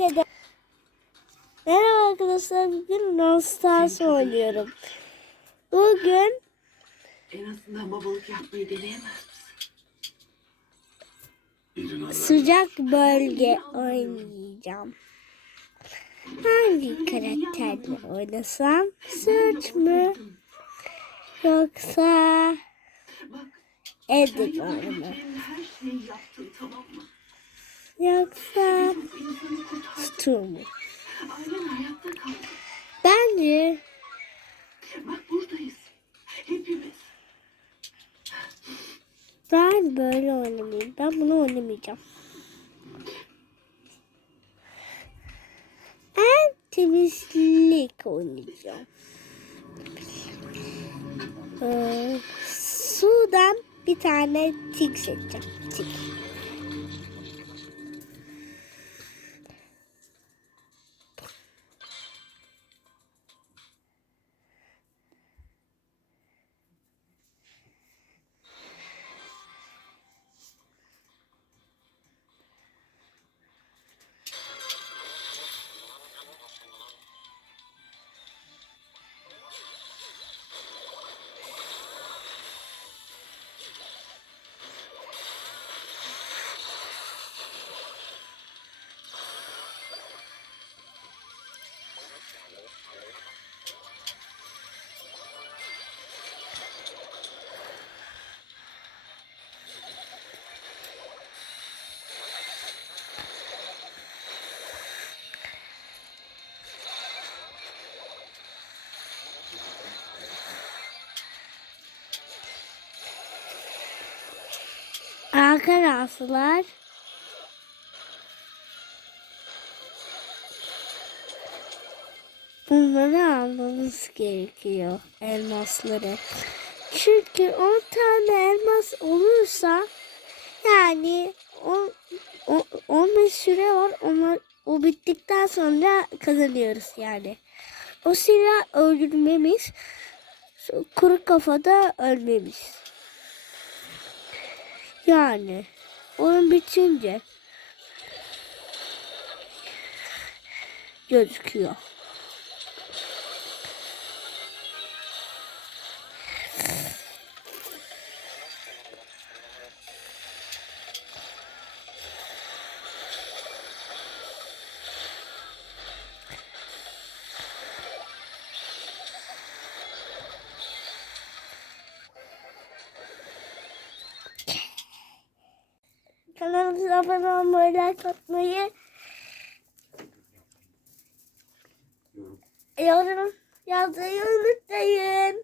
Dede. Merhaba arkadaşlar. Bugün Brawl Stars oynuyorum. Bugün En azından babalık yapmayı deneyemez misin? sıcak bölge oynayacağım. Hangi karakterle oynasam? Search mü? Yoksa Edgar mı? mı? Yoksa Stu mu? Ailen hayatta kaldı. Bence Bak buradayız. Hepimiz. ben böyle oynamayayım. Ben bunu oynamayacağım. Ben temizlik oynayacağım. Ee, sudan bir tane tik seçeceğim. Tik. Arkadaşlar bunları almamız gerekiyor elmasları. Çünkü 10 tane elmas olursa yani on, o, 15 süre var ama o bittikten sonra kazanıyoruz yani. O silah öldürmemiz kuru kafada ölmemiz. Yani oyun bitince gözüküyor. Kanalımıza abone olmayı, like atmayı, yorum yazmayı unutmayın.